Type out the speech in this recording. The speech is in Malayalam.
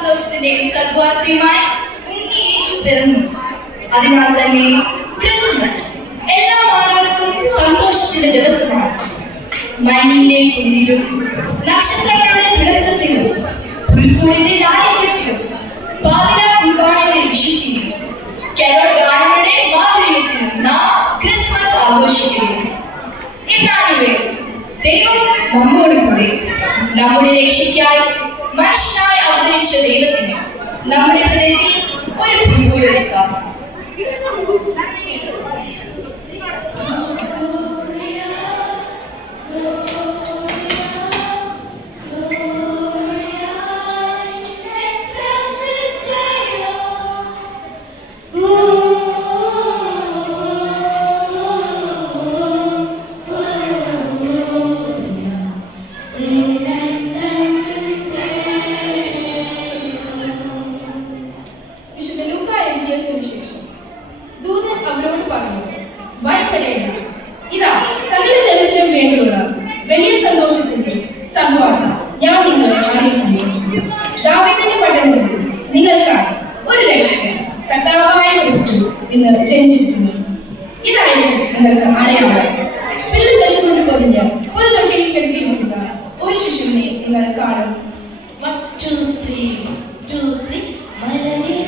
സന്തോഷത്തിന്റെയും സദ്വാർത്തയുമായി ഉണ്ണി യേശു പിറന്നു. അതിനാൽ തന്നെ ക്രിസ്മസ് എല്ലാ മാനവർക്കും സന്തോഷത്തിന്റെ ദിവസമാണ്. മഞ്ഞിന്റെ കുളിരിലും നക്ഷത്രങ്ങളുടെ തിളക്കത്തിലും പുൽക്കൂടിന്റെ ലാളിത്യത്തിലും പാതിരാ കുർബാനയുടെ വിശുദ്ധിയിലും കരോൾ ഗാനങ്ങളുടെ മാധുര്യത്തിലും നാം ക്രിസ്മസ് ആഘോഷിക്കുന്നു. ഇമ്മാനുവേൽ, ദൈവം നമ്മോട് കൂടെ. നമ്മുടെ രക്ഷയ്ക്കായി മനുഷ്യനായി അവതരിച്ച ദൈവത്തിന് നമ്മുടെ ഹൃദയത്തിൽ ഒരു പുൽക്കൂട് വെക്കാം. ഇതാ സകല ജനത്തിനും വേണ്ടിയുള്ള വലിയ സന്തോഷത്തിന്റെ സംവാദം ഞാൻ നിങ്ങളെ അറിയിക്കുന്നു. ദാവീദിന്റെ പട്ടണത്തിൽ നിങ്ങൾക്കായി ഒരു രക്ഷകൻ കർത്താവായ ക്രിസ്തു ഇന്ന് ജനിച്ചിരിക്കുന്നു. ഇതായിരിക്കും നിങ്ങൾക്ക് അടയാളം. പിള്ളി വെച്ചുകൊണ്ട് പൊതിഞ്ഞ ഒരു തൊട്ടിയിൽ കിടത്തിയിരിക്കുന്ന ഒരു ശിശുവിനെ നിങ്ങൾ കാണും. 1 2 3 2 3